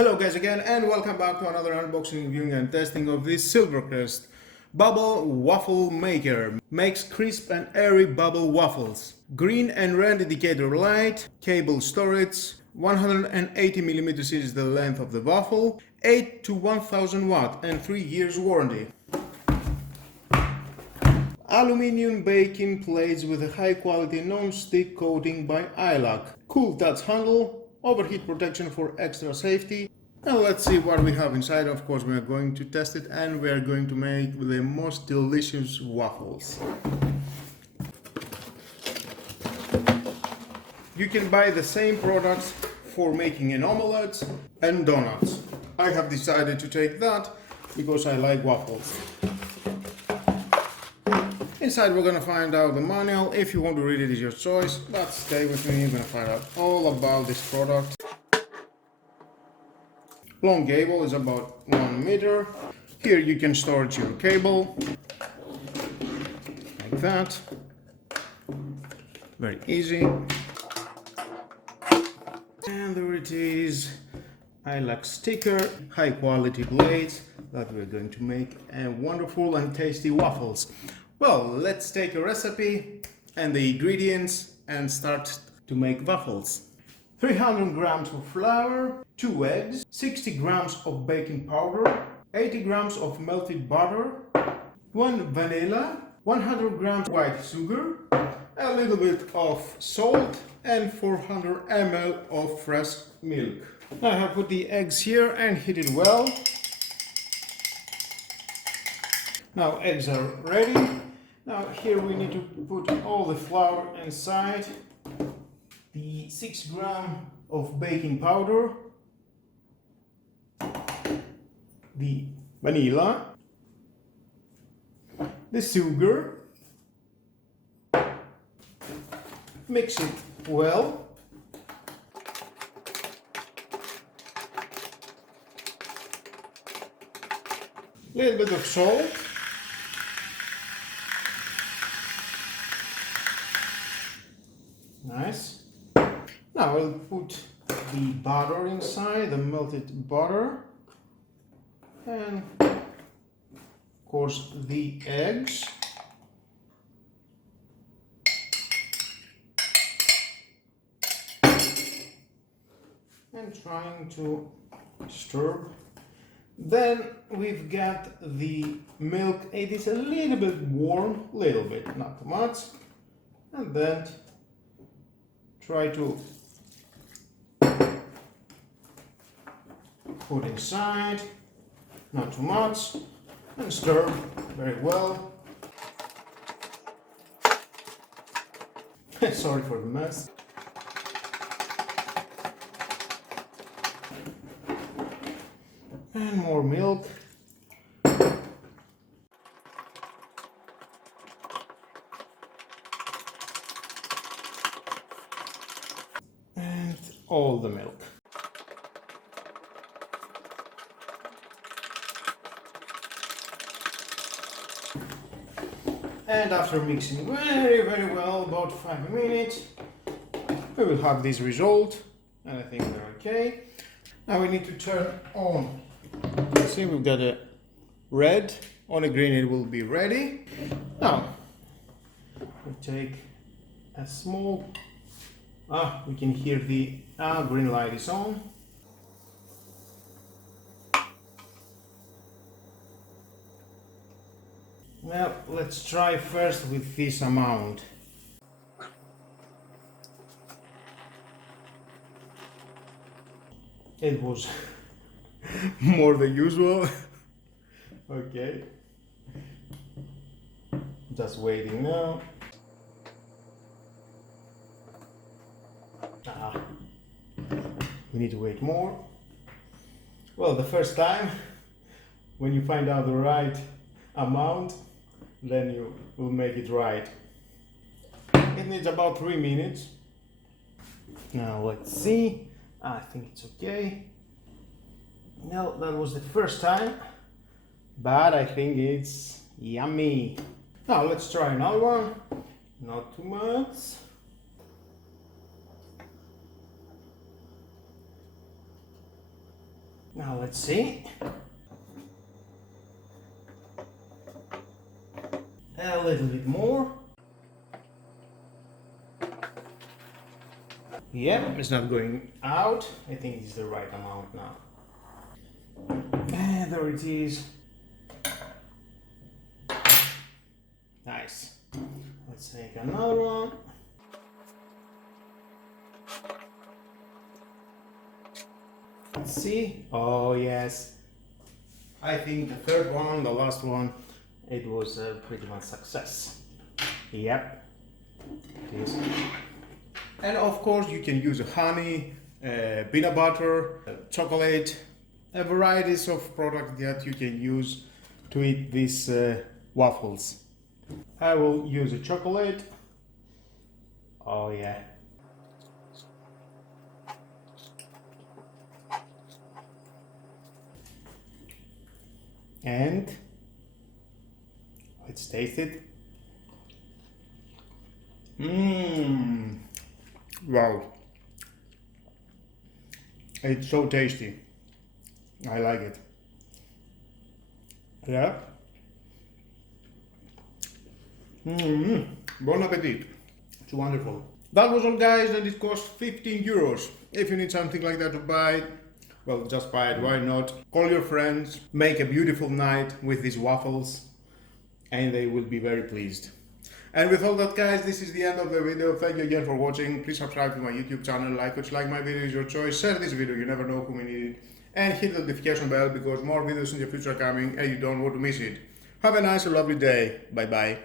Hello guys again, and welcome back to another unboxing, reviewing and testing of this Silvercrest bubble waffle maker. Makes crisp and airy bubble waffles. Green and red indicator light, cable storage, 180mm is the length of the waffle, 8 to 1000 watt and 3 years warranty. Aluminium baking plates with a high quality non-stick coating by iLac. Cool touch handle, overheat protection for extra safety. Now let's see what we have inside. Of course we are going to test it and we are going to make the most delicious waffles. You can buy the same products for making an omelette and donuts. I have decided to take that because I like waffles. Inside we're gonna find out the manual. If you want to read it, is your choice, but stay with me, you're gonna find out all about this product. Long cable is about 1 meter. Here you can store your cable, like that. Very easy. And there it is. iLac sticker, high quality blades that we're going to make wonderful and tasty waffles. Well, let's take a recipe and the ingredients and start to make waffles. 300 grams of flour, 2 eggs, 60 grams of baking powder, 80 grams of melted butter, 1 vanilla, 100 grams white sugar, a little bit of salt and 400 ml of fresh milk. I have put the eggs here and heat it well. Now eggs are ready. Now here we need to put all the flour inside, the 6 grams of baking powder, the vanilla, the sugar, mix it well, little bit of salt, nice. Now I'll put the butter inside, the melted butter, and of course the eggs. And trying to stir. Then we've got the milk. It is a little bit warm, little bit, not too much. And then try to put inside, not too much, and stir very well. Sorry for the mess. And more milk. And all the milk. And after mixing very well, about 5 minutes, we will have this result, and I think they're okay. Now we need to turn on. See, we've got a red, on a green it will be ready. Now, we take a small, we can hear the green light is on. Well, let's try first with this amount. It was more than usual. Okay. Just waiting now. We need to wait more. Well, the first time, when you find out the right amount, then you will make it right. It needs about 3 minutes. Now let's see. I think it's okay. No, that was the first time, but I think it's yummy. Now let's try another one. Not too much. Now let's see. A little bit more. Yep, it's not going out. I think it's the right amount now. And there it is. Nice. Let's take another one. Let's see. Oh yes. I think the third one, the last one, it was a pretty much success. Yep. It is. And of course you can use honey, peanut butter, chocolate, a varieties of products that you can use to eat these waffles. I will use a chocolate. Oh yeah. And let's taste it. Wow. It's so tasty. I like it. Yeah. Bon appetit. It's wonderful. That was all, guys, and it cost 15 euros. If you need something like that to buy, well, just buy it, why not? Call your friends, make a beautiful night with these waffles, and they will be very pleased. And with all that, guys, this is the end of the video. Thank you again for watching. Please subscribe to my YouTube channel, like my video is your choice, share this video, you never know who may need it, and hit the notification bell because more videos in the future are coming and you don't want to miss it. Have a nice and lovely day. Bye bye.